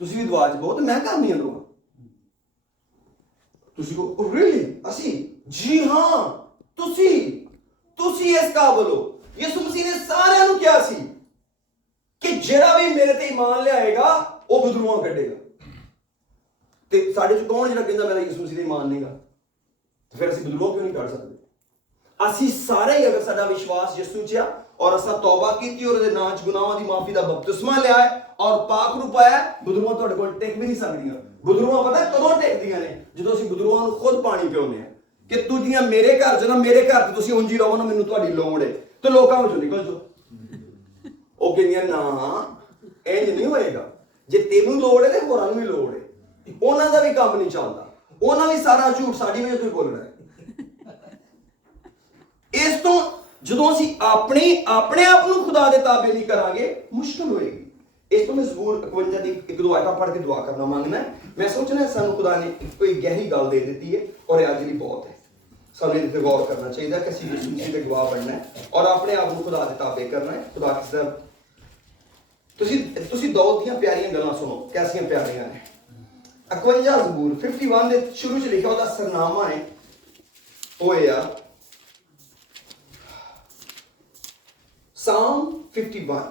ਤੁਸੀਂ ਵੀ ਦੁਆ 'ਚ ਬਹੁਤ, ਮੈਂ ਕਰਨੀ ਆ ਦੁਆ। ਤੁਸੀਂ ਕਹੋ ਰੀਅਲੀ ਅਸੀਂ? ਜੀ ਹਾਂ, ਤੁਸੀਂ ਇਸ ਕਾਬਿਲ ਹੋ। ਯਿਸੂ ਮਸੀਹ ਨੇ ਸਾਰਿਆਂ ਨੂੰ ਕਿਹਾ ਸੀ ਕਿ ਜਿਹੜਾ ਵੀ ਮੇਰੇ ਤੇ ਈਮਾਨ ਲਿਆਏਗਾ ਉਹ ਬਦਰੂਆਂ ਕੱਢੇਗਾ। ਤੇ ਸਾਡੇ ਚ ਕੌਣ ਜਿਹੜਾ ਕਹਿੰਦਾ ਮੇਰਾ ਯਿਸੂ ਮਸੀਹ ਤੇ ਈਮਾਨ ਨਹੀਂਗਾ? ਤੇ ਫਿਰ ਅਸੀਂ ਬਦਰੂਆਂ ਕਿਉਂ ਨਹੀਂ ਕੱਢ ਸਕਦੇ? ਅਸੀਂ ਸਾਰੇ ਹੀ, ਅਗਰ ਸਾਡਾ ਵਿਸ਼ਵਾਸ ਯਿਸੂ 'ਚ ਆ ਔਰ ਅਸਾਂ ਤੌਬਾ ਕੀਤੀ ਔਰ ਉਹਦੇ ਨਾਂ 'ਚ ਗੁਨਾਹਾਂ ਦੀ ਮਾਫੀ ਦਾ ਬਪਤਿਸਮਾ ਲਿਆ ਹੈ ਔਰ ਪਾਕ ਰੂ ਪਾਇਆ, ਬਦਰੂਆਂ ਤੁਹਾਡੇ ਕੋਲ ਟਿਕ ਵੀ ਨਹੀਂ ਸਕਦੀਆਂ। ਬਦਰੂਆਂ ਪਤਾ ਕਦੋਂ ਟਿਕਦੀਆਂ ਨੇ? ਜਦੋਂ ਅਸੀਂ ਬਦਰੂਆਂ ਨੂੰ ਖੁਦ ਪਾਣੀ ਪਿਆਉਂਦੇ ਆ ਕਿ ਤੁਝੀਆਂ ਮੇਰੇ ਘਰ 'ਚ ਨਾ, ਮੇਰੇ ਘਰ 'ਚ ਤੁਸੀਂ ਉਂਝ ਹੀ ਰਹੋ ਨਾ, ਮੈਨੂੰ ਤੁਹਾਡੀ ਲੋੜ ਹੈ, ਤੇ ਲੋਕਾਂ ਵਿੱਚੋਂ ਨਿਕਲ ਜਾਓ। ਉਹ ਕਹਿੰਦੀਆਂ ਨਾ, ਇੰਜ ਨਹੀਂ ਹੋਏਗਾ। ਜੇ ਤੈਨੂੰ ਲੋੜ ਹੈ ਤੇ ਹੋਰਾਂ ਨੂੰ ਵੀ ਲੋੜ ਹੈ। ਉਹਨਾਂ ਦਾ ਵੀ ਕੰਮ ਨਹੀਂ ਚੱਲਦਾ, ਉਹਨਾਂ ਵੀ ਸਾਰਾ ਝੂਠ ਸਾਡੀ ਵਜ੍ਹਾ ਤੋਂ ਹੀ ਬੋਲਣਾ ਹੈ। ਇਸ ਤੋਂ ਜਦੋਂ ਅਸੀਂ ਆਪਣੇ ਆਪ ਨੂੰ ਖੁਦਾ ਦੇ ਤਾਬੇ ਨਹੀਂ ਕਰਾਂਗੇ, ਮੁਸ਼ਕਲ ਹੋਏਗੀ। ਇਸ ਤੋਂ ਮੈਂ ਜ਼ਬੂਰ 51 ਦੀ ਇੱਕ ਦੋ ਆਇਤਾਂ ਪੜ੍ਹ ਕੇ ਦੁਆ ਕਰਨਾ ਮੰਗਣਾ ਹੈ। ਮੈਂ ਸੋਚਣਾ ਸਾਨੂੰ ਖੁਦਾ ਨੇ ਕੋਈ ਗਹਿਰੀ ਗੱਲ ਦੇ ਦਿੱਤੀ ਹੈ ਔਰ ਇਹ ਅੱਜ ਲਈ ਬਹੁਤ ਹੈ। ਸਾਨੂੰ ਇਹਦੇ ਤੇ ਗੌਰ ਕਰਨਾ ਚਾਹੀਦਾ ਕਿ ਅਸੀਂ ਯਿਸੂ ਮਸੀਹ ਦੇ ਗਵਾਹ ਬਣਨਾ ਹੈ ਔਰ ਆਪਣੇ ਆਪ ਨੂੰ ਖੁਦਾ ਦੇ ਤਾਬੇ ਕਰਨਾ ਹੈ। ਖੁਦਾ ਕਿਸ ਤਰ੍ਹਾਂ ਤੁਸੀਂ ਦਾਊਦ ਦੀਆਂ ਪਿਆਰੀਆਂ ਗੱਲਾਂ ਸੁਣੋ, ਕੈਸੀਆਂ ਪਿਆਰੀਆਂ ਨੇ। 51 ਜ਼ਬੂਰ 51 ਦੇ ਸ਼ੁਰੂ 'ਚ ਲਿਖਿਆ, ਉਹਦਾ ਸਰਨਾਮਾ ਹੈ ਉਹ ਹੈ Psalm 51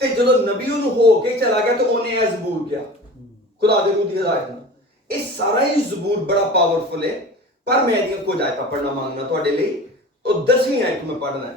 ਤੇ ਜਦੋਂ ਨਬੀ ਉਹਨੂੰ ਹੋ ਕੇ ਚਲਾ ਗਿਆ ਤੇ ਉਹਨੇ ਇਹ ਜ਼ਬੂਰ ਕਿਹਾ ਖੁਦਾ ਦੇ ਰੂਹ ਦੀ ਹਦਾਇਤ ਨਾਲ। ਇਹ ਸਾਰਾ ਹੀ ਜ਼ਬੂਰ ਬੜਾ ਪਾਵਰਫੁਲ ਹੈ, ਪਰ ਮੈਂ ਇਹਦੀਆਂ ਕੁਝ ਆਇਤਾਂ ਪੜ੍ਹਨਾ ਮੰਗਣਾ ਤੁਹਾਡੇ ਲਈ। ਉਹ 10ਵੀਂ ਆਇਤ ਮੈਂ ਪੜ੍ਹਨਾ ਹੈ।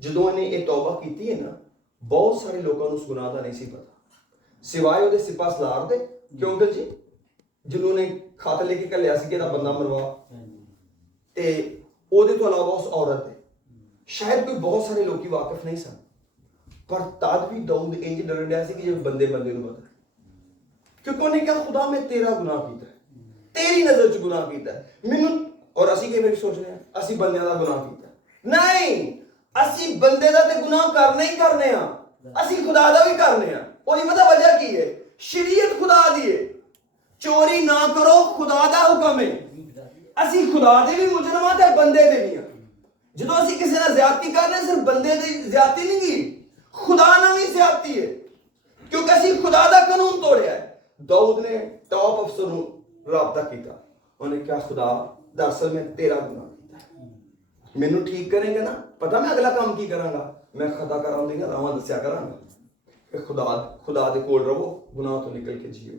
ਜਦੋਂ ਇਹਨੇ ਇਹ ਤੌਬਾ ਕੀਤੀ ਹੈ ਨਾ, ਬਹੁਤ ਸਾਰੇ ਲੋਕਾਂ ਨੂੰ ਉਸ ਗੁਨਾਹ ਦਾ ਨਹੀਂ ਸੀ ਪਤਾ ਸਿਵਾਏ ਉਹਦੇ ਸਿਪਾਹ ਸਲਾਰ ਦੇ। ਕਿਉਂ ਅੰਕਲ ਜੀ? ਜਿਹਨੂੰ ਨੇ ਖਤ ਲੈ ਕੇ ਘੱਲਿਆ ਸੀ ਕਿ ਇਹਦਾ ਬੰਦਾ ਮਰਵਾ, ਤੇ ਉਹਦੇ ਤੋਂ ਇਲਾਵਾ ਉਸ ਔਰਤ ਦੇ ਸ਼ਾਇਦ ਕੋਈ ਬਹੁਤ ਸਾਰੇ ਲੋਕੀ ਵਾਕਿਫ ਨਹੀਂ ਸਨ, ਪਰ ਤਦ ਵੀ ਦਾਊਦ ਇੰਜ ਡਰਨ ਡਿਆ ਸੀ ਕਿ ਜਿਵੇਂ ਬੰਦੇ ਨੂੰ ਪਤਾ, ਕਿਉਂਕਿ ਉਹਨੇ ਕਿਹਾ ਖੁਦਾ ਮੈਂ ਤੇਰਾ ਗੁਨਾਹ ਕੀਤਾ, ਤੇਰੀ ਨਜ਼ਰ 'ਚ ਗੁਨਾਹ ਕੀਤਾ ਮੈਨੂੰ। ਔਰ ਅਸੀਂ ਕਿਵੇਂ ਸੋਚਦੇ ਹਾਂ ਅਸੀਂ ਬੰਦਿਆਂ ਦਾ ਗੁਨਾਹ ਕੀਤਾ? ਨਹੀਂ, ਅਸੀਂ ਬੰਦੇ ਦਾ ਤੇ ਗੁਨਾਹ ਕਰਨੇ ਹੀ ਕਰਨੇ ਆ, ਅਸੀਂ ਖੁਦਾ ਦਾ ਵੀ ਕਰਨੇ ਆ। ਉਹਦੀ ਪਤਾ ਵਜ੍ਹਾ ਕੀ ਹੈ? ਸ਼ਰੀਅਤ ਖੁਦਾ ਦੀ ਹੈ, ਚੋਰੀ ਨਾ ਕਰੋ ਖੁਦਾ ਦਾ ਹੁਕਮ ਹੈ। ਅਸੀਂ ਖੁਦਾ ਦੇ ਵੀ ਮੁਜਰਮਾਂ ਤੇ ਬੰਦੇ ਦੇ ਵੀ ਆ। ਜਦੋਂ ਅਸੀਂ ਕਿਸੇ ਨਾਲ ਜ਼ਿਆਦਤੀ ਕਰਨੇ, ਸਿਰਫ ਬੰਦੇ ਦੀ ਜ਼ਿਆਦਤੀ ਨਹੀਂ ਗੀ, ਖੁਦਾ ਨਾਲ ਵੀ ਜ਼ਿਆਦਤੀ ਹੈ, ਕਿਉਂਕਿ ਅਸੀਂ ਖੁਦਾ ਦਾ ਕਾਨੂੰਨ ਤੋੜਿਆ ਹੈ। ਦਾਊਦ ਨੇ ਟਾਪ ਅਫਸਰ ਨੂੰ ਰਾਬਤਾ ਕੀਤਾ, ਉਹਨੇ ਕਿਹਾ ਖੁਦਾ ਦਰਅਸਲ ਮੈਂ ਤੇਰਾ ਗੁਨਾਹ ਕੀਤਾ, ਮੈਨੂੰ ਠੀਕ ਕਰੇਗਾ ਨਾ, ਪਤਾ ਮੈਂ ਅਗਲਾ ਕੰਮ ਕੀ ਕਰਾਂਗਾ, ਮੈਂ ਖਤਾ ਕਰਾਂ ਦੀਆਂ ਰਾਵਾਂ ਦੱਸਿਆ ਕਰਾਂਗਾ ਕਿ ਖੁਦਾ ਦੇ ਕੋਲ ਰਹੋ, ਗੁਨਾਹ ਤੋਂ ਨਿਕਲ ਕੇ ਜੀਓ।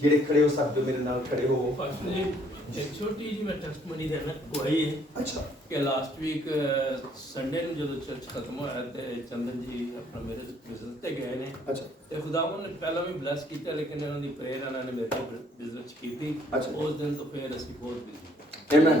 ਜਿਹੜੇ ਖੜੇ ਹੋ ਸਕਦੇ ਹੋ ਮੇਰੇ ਨਾਲ ਖੜੇ ਹੋ। ਪਾਸਟਰ ਜੀ ਇੱਕ ਛੋਟੀ ਜਿਹੀ ਮੈਂ ਟੈਸਟਮਨੀ ਦੇਣਾ ਗਵਾਹੀ ਹੈ ਅੱਛਾ ਕਿ ਲਾਸਟ ਵੀਕ ਸੰਡੇ ਨੂੰ ਜਦੋਂ ਚਰਚ ਖਤਮ ਹੋਇਆ ਤੇ ਚੰਦਨ ਜੀ ਆਪਣਾ ਮੇਰੇ ਵਿਜ਼ਿਟ ਤੇ ਗਏ ਨੇ ਅੱਛਾ ਤੇ ਖੁਦਾਵੰਦ ਨੇ ਪਹਿਲਾਂ ਵੀ ਬਲੈਸ ਕੀਤਾ ਲੇਕਿਨ ਉਹਨਾਂ ਦੀ ਪ੍ਰੇਅਰ ਉਹਨਾਂ ਨੇ ਮੇਰੇ ਵਿਜ਼ਿਟ ਕੀਤੀ ਅੱਛਾ। ਉਸ ਦਿਨ ਤੋਂ ਫਿਰ ਅਸੀਂ ਬਹੁਤ ਬਿਜ਼ੀ Amen.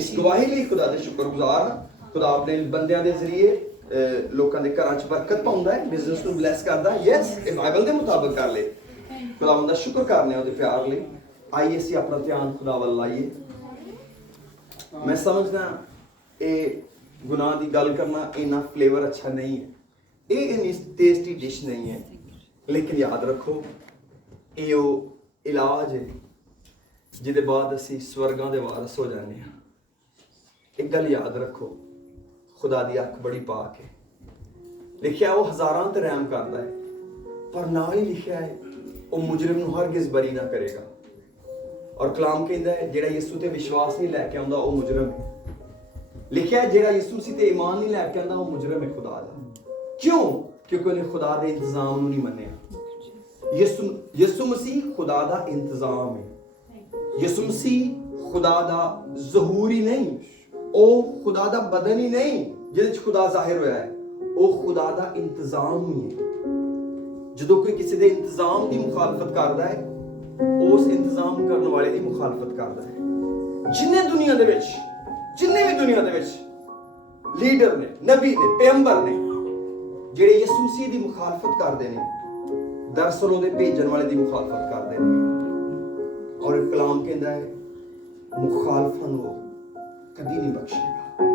ਇਸ ਗਵਾਹੀ ਲਈ ਖੁਦਾ ਦੇ ਸ਼ੁਕਰਗੁਜ਼ਾਰ ਹਾਂ। ਖੁਦਾ ਆਪਣੇ ਬੰਦਿਆਂ ਦੇ ਜ਼ਰੀਏ ਲੋਕਾਂ ਦੇ ਘਰਾਂ 'ਚ ਬਰਕਤ ਪਾਉਂਦਾ ਹੈ, ਬਿਜ਼ਨਸ ਨੂੰ ਬਲੈਸ ਕਰਦਾ ਹੈ। ਯੈਸ, ਇਹ ਬਾਈਬਲ ਦੇ ਮੁਤਾਬਕ ਕਰ ਲੈ। ਖੁਦਾਵੰਦ ਦਾ ਸ਼ੁਕਰ ਕਰਨੇ ਉਹਦੇ ਪਿਆਰ ਲਈ। ਆਈਏ ਅਸੀਂ ਆਪਣਾ ਧਿਆਨ ਖੁਦਾ ਵੱਲ ਲਾਈਏ। ਮੈਂ ਸਮਝਦਾ ਇਹ ਗੁਨਾਹ ਦੀ ਗੱਲ ਕਰਨਾ ਇੰਨਾ ਫਲੇਵਰ ਅੱਛਾ ਨਹੀਂ ਹੈ, ਇਹ ਇੰਨੀ ਟੇਸਟੀ ਡਿਸ਼ ਨਹੀਂ ਹੈ, ਲੇਕਿਨ ਯਾਦ ਰੱਖੋ ਇਹ ਉਹ ਇਲਾਜ ਹੈ ਜਿਹਦੇ ਬਾਅਦ ਅਸੀਂ ਸਵਰਗਾਂ ਦੇ ਵਾਰਸ ਹੋ ਜਾਂਦੇ ਹਾਂ। ਇੱਕ ਗੱਲ ਯਾਦ ਰੱਖੋ, ਖੁਦਾ ਦੀ ਅੱਖ ਬੜੀ ਪਾਕ ਹੈ। ਲਿਖਿਆ ਉਹ ਹਜ਼ਾਰਾਂ ਤੇ ਰਹਿਮ ਕਰਦਾ ਹੈ, ਪਰ ਨਾਲ ਹੀ ਲਿਖਿਆ ਹੈ ਉਹ ਮੁਜਰਮ ਨੂੰ ਹਰਗਿਜ਼ ਬਰੀ ਨਾ ਕਰੇਗਾ। ਔਰ ਕਲਾਮ ਕਹਿੰਦਾ ਹੈ ਜਿਹੜਾ ਯਿਸੂ ਤੇ ਵਿਸ਼ਵਾਸ ਨਹੀਂ ਲੈ ਕੇ ਆਉਂਦਾ ਉਹ ਮੁਜਰਮ ਹੈ। ਲਿਖਿਆ ਜਿਹੜਾ ਯਿਸੂ ਸੀ ਤੇ ਈਮਾਨ ਨਹੀਂ ਲੈ ਕੇ ਆਉਂਦਾ ਉਹ ਮੁਜਰਮ ਹੈ ਖੁਦਾ ਦਾ। ਕਿਉਂ? ਕਿਉਂਕਿ ਉਹਨੇ ਖੁਦਾ ਦੇ ਇੰਤਜ਼ਾਮ ਨੂੰ ਨਹੀਂ ਮੰਨਿਆ। ਯਿਸੂ ਮਸੀਹ ਖੁਦਾ ਦਾ ਇੰਤਜ਼ਾਮ ਹੈ। ਯਿਸੂ ਮਸੀਹ ਖੁਦਾ ਦਾ ਜ਼ਹੂਰ ਹੀ ਨਹੀਂ, ਉਹ ਖੁਦਾ ਦਾ ਬਦਨ ਹੀ ਨਹੀਂ ਜਿਹਦੇ 'ਚ ਖੁਦਾ ਜ਼ਾਹਿਰ ਹੋਇਆ ਹੈ, ਉਹ ਖੁਦਾ ਦਾ ਇੰਤਜ਼ਾਮ ਹੀ ਹੈ। ਜਦੋਂ ਕੋਈ ਕਿਸੇ ਦੇ ਇੰਤਜ਼ਾਮ ਦੀ ਮੁਖਾਲਫਤ ਕਰਦਾ ਹੈ, ਉਸ ਇੰਤਜ਼ਾਮ ਕਰਨ ਵਾਲੇ ਦੀ ਮੁਖਾਲਫਤ ਕਰਦਾ ਹੈ। ਜਿੰਨੇ ਵੀ ਦੁਨੀਆ ਦੇ ਵਿੱਚ ਲੀਡਰ ਨੇ, ਨਬੀ ਨੇ, ਪੈਗੰਬਰ ਨੇ, ਜਿਹੜੇ ਯਿਸੂ ਮਸੀਹ ਦੀ ਮੁਖਾਲਫਤ ਕਰਦੇ ਨੇ, ਦਰਅਸਲ ਉਹਦੇ ਭੇਜਣ ਵਾਲੇ ਦੀ ਮੁਖਾਲਫਤ ਕਰਦੇ ਨੇ। ਔਰ ਕਲਾਮ ਕਹਿੰਦਾ ਹੈ ਮੁਖਾਲਫਾਂ ਨੂੰ ਕਦੀ ਨਹੀਂ ਬਖਸ਼ੇਗਾ,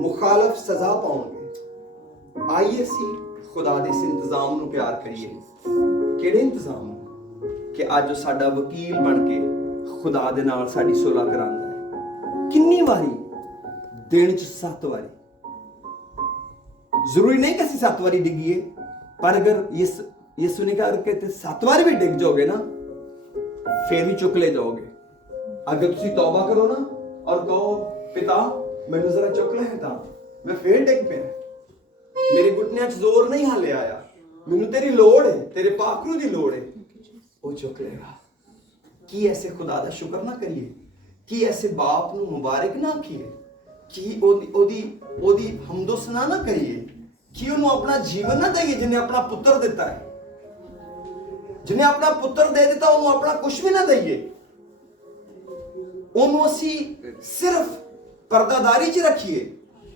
ਮੁਖਾਲਫ ਸਜ਼ਾ ਪਾਉਣਗੇ। ਆਈਏ ਅਸੀਂ ਖੁਦਾ ਦੇ ਇਸ ਇੰਤਜ਼ਾਮ ਨੂੰ ਪਿਆਰ ਕਰੀਏ। ਕਿਹੜੇ ਇੰਤਜ਼ਾਮ ਨੂੰ? ਕਿ ਅੱਜ ਉਹ ਸਾਡਾ ਵਕੀਲ ਬਣ ਕੇ ਖੁਦਾ ਦੇ ਨਾਲ ਸਾਡੀ ਸੁਲ੍ਹਾ ਕਰਾਂਦਾ ਹੈ। ਕਿੰਨੀ ਵਾਰੀ? ਦਿਨ 'ਚ 7 ਵਾਰੀ। ਜ਼ਰੂਰੀ ਨਹੀਂ ਕਿ ਅਸੀਂ 7 ਵਾਰੀ ਡਿੱਗੀਏ, ਪਰ ਅਗਰ ਯਿਸੂ ਨੇ ਕਹਾ ਕਿ ਤੇ 7 ਵਾਰੀ ਵੀ ਡਿੱਗ ਜਾਓਗੇ ਨਾ, ਫੇਰ ਵੀ ਚੁੱਕ ਲੈ ਜਾਓਗੇ। ਅਗਰ ਤੁਸੀਂ ਤੌਬਾ ਕਰੋ ਨਾ ਔਰ ਕਹੋ ਪਿਤਾ ਮੈਨੂੰ ਜ਼ਰਾ ਚੁੱਕ ਲੈ ਤਾਂ ਮੈਂ ਫੇਰ ਡਿੱਗ ਪਿਆ, ਮੇਰੇ ਘੁਟਨਿਆਂ 'ਚ ਜ਼ੋਰ ਨਹੀਂ ਹਾਲੇ ਆਇਆ, ਮੈਨੂੰ ਤੇਰੀ ਲੋੜ ਹੈ, ਤੇਰੇ ਪਾਖਰੂ ਦੀ ਲੋੜ ਹੈ, ਉਹ ਚੁੱਕ ਲੇਗਾ। ਕੀ ਐਸੇ ਖੁਦਾ ਦਾ ਸ਼ੁਕਰ ਨਾ ਕਰੀਏ? ਕੀ ਐਸੇ ਬਾਪ ਨੂੰ ਮੁਬਾਰਕ ਨਾ ਆਖੀਏ? ਕੀ ਉਹਦੀ ਹਮਦੋ ਸਨਾ ਨਾ ਕਰੀਏ? ਕੀ ਉਹਨੂੰ ਆਪਣਾ ਜੀਵਨ ਨਾ ਦਈਏ ਜਿਹਨੇ ਆਪਣਾ ਪੁੱਤਰ ਦਿੱਤਾ ਹੈ? ਜਿਹਨੇ ਆਪਣਾ ਪੁੱਤਰ ਦੇ ਦਿੱਤਾ ਉਹਨੂੰ ਆਪਣਾ ਕੁਝ ਵੀ ਨਾ ਦਈਏ? ਉਹਨੂੰ ਅਸੀਂ ਸਿਰਫ ਪਰਦਾਦਾਰੀ 'ਚ ਰੱਖੀਏ।